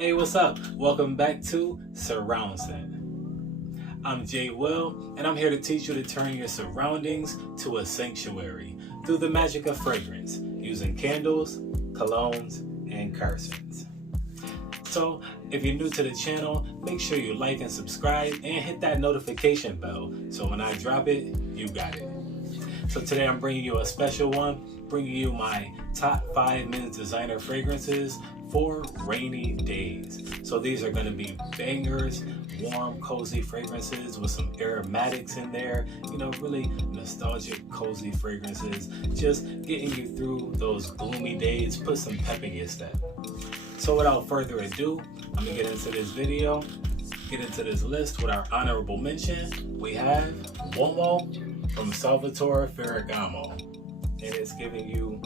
Hey, what's up? Welcome back to Surround Scent. I'm Jay Will, and I'm here to teach you to turn your surroundings to a sanctuary through the magic of fragrance using candles, colognes, and car scents. So, if you're new to the channel, make sure you like and subscribe and hit that notification bell so when I drop it, you got it. So today I'm bringing you a special one, bringing you my top 5 men's designer fragrances for rainy days. So these are going to be bangers, warm, cozy fragrances with some aromatics in there, really nostalgic, cozy fragrances, just getting you through those gloomy days, put some pep in your step. So without further ado, I'm going to get into this video, get into this list with our honorable mention. We have Uomo from Salvatore Ferragamo, and it's giving you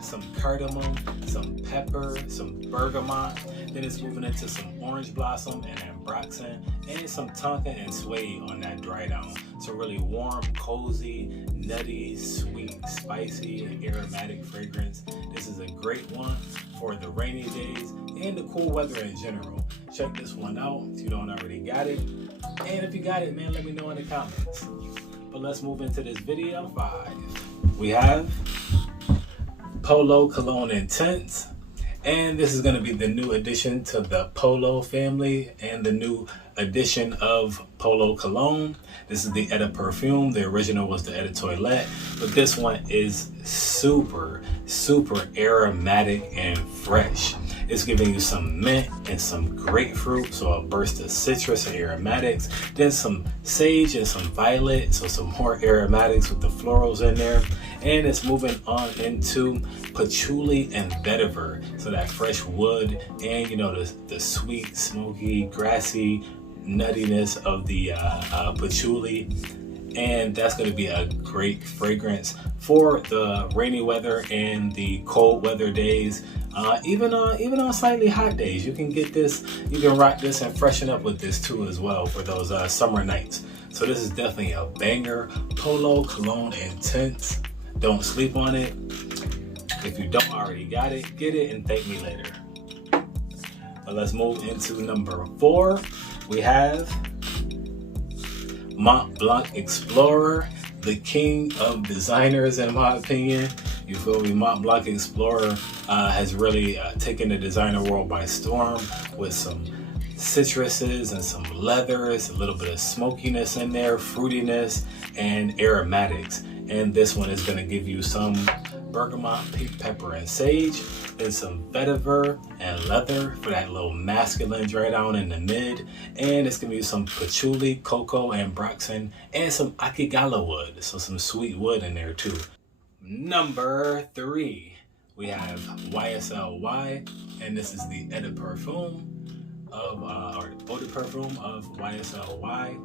some cardamom, some pepper, some bergamot. Then it's moving into some orange blossom and ambroxan, and some tonka and suede on that dry down. So really warm, cozy, nutty, sweet, spicy, and aromatic fragrance. This is a great one for the rainy days and the cool weather in general. Check this one out if you don't already got it. And if you got it, man, let me know in the comments. But let's move into this video. 5. We have Polo Cologne Intense, and this is going to be the new addition to the Polo family and the new edition of Polo Cologne. This is the Eau de Perfume. The original was the Eau de Toilette, but this one is super aromatic and fresh. It's giving you some mint and some grapefruit, so a burst of citrus and aromatics, then some sage and some violet, so some more aromatics with the florals in there. And it's moving on into patchouli and vetiver, so that fresh wood and the sweet, smoky, grassy nuttiness of the patchouli. And that's going to be a great fragrance for the rainy weather and the cold weather days. Even on slightly hot days, you can get this. You can rock this and freshen up with this too as well for those summer nights. So this is definitely a banger. Polo Cologne Intense. Don't sleep on it. If you don't already got it, get it and thank me later. But let's move into number 4. We have Mont Blanc Explorer, the king of designers in my opinion. You feel me? Mont Blanc Explorer has really taken the designer world by storm with some citruses and some leathers, a little bit of smokiness in there, fruitiness, and aromatics. And this one is going to give you some bergamot, pink pepper, and sage, and some vetiver and leather for that little masculine dry down in the mid. And it's going to be some patchouli, cocoa, and ambroxan, and some akigala wood, so some sweet wood in there too. Number 3, we have YSLY, and this is the Eau de Perfume of Eau de Perfume of YSLY.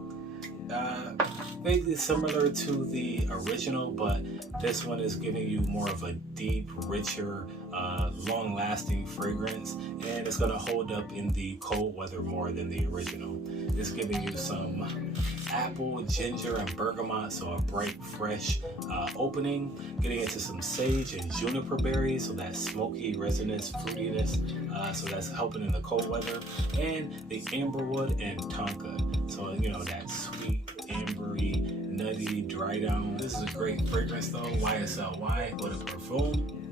Vaguely similar to the original, but this one is giving you more of a deep, richer, long-lasting fragrance, and it's going to hold up in the cold weather more than the original. It's giving you some apple, ginger, and bergamot, so a bright, fresh opening. Getting into some sage and juniper berries, so that smoky resonance, fruitiness, so that's helping in the cold weather. And the amberwood and tonka, so that sweet, ambery, nutty, dry down. This is a great fragrance though. YSLY, Eau de Perfume.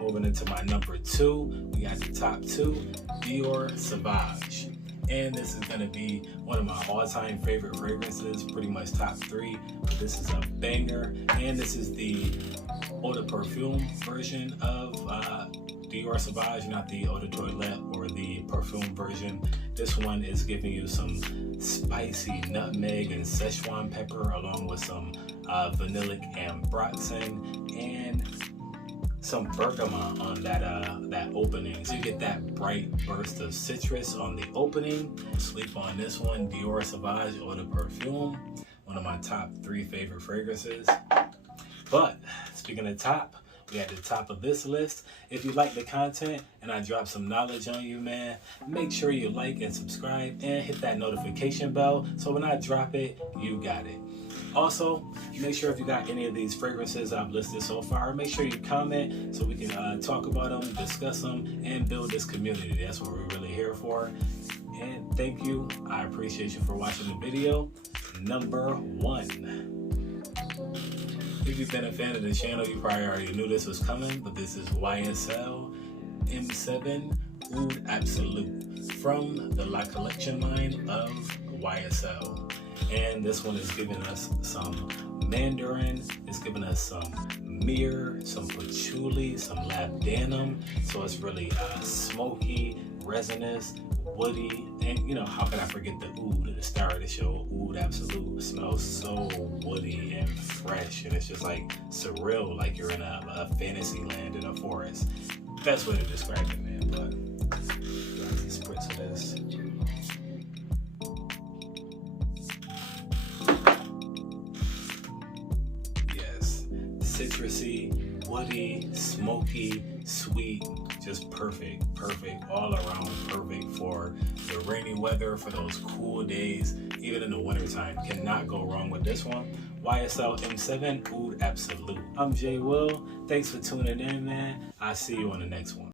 Moving into my number 2, we got the top 2, Dior Sauvage. And this is going to be one of my all-time favorite fragrances, pretty much top 3. But this is a banger, and this is the Eau de Perfume version of Dior Sauvage, not the Eau de Toilette or the perfume version. This one is giving you some spicy nutmeg and Szechuan pepper, along with some vanillic ambroxan and some bergamot on that opening. So you get that bright burst of citrus on the opening. Sleep on this one, Dior Sauvage Eau de Perfume, one of my top 3 favorite fragrances. But speaking of top, be at the top of this list. If you like the content and I drop some knowledge on you, man, make sure you like and subscribe and hit that notification bell so when I drop it, you got it. Also, make sure if you got any of these fragrances I've listed so far, make sure you comment so we can talk about them, discuss them, and build this community. That's what we're really here for. And thank you. I appreciate you for watching the video. Number 1. If you've been a fan of the channel, you probably already knew this was coming, but this is YSL M7 Oud Absolute from the La Collection line of YSL. And this one is giving us some mandarin, it's giving us some myrrh, some patchouli, some labdanum. So it's really smoky, resinous, woody, and you know, how could I forget the oud at the start of the show? Oud Absolute. It smells so woody and fresh, and it's just like surreal, like you're in a fantasy land in a forest. Best way to describe it, man. But let's spritz of this. Yes, citrusy, woody, smoky, sweet, just perfect all around, perfect for the rainy weather, for those cool days, even in the wintertime. Cannot go wrong with this one. YSL M7 Oud Absolute. I'm Jay Will. Thanks for tuning in, man. I'll see you on the next one.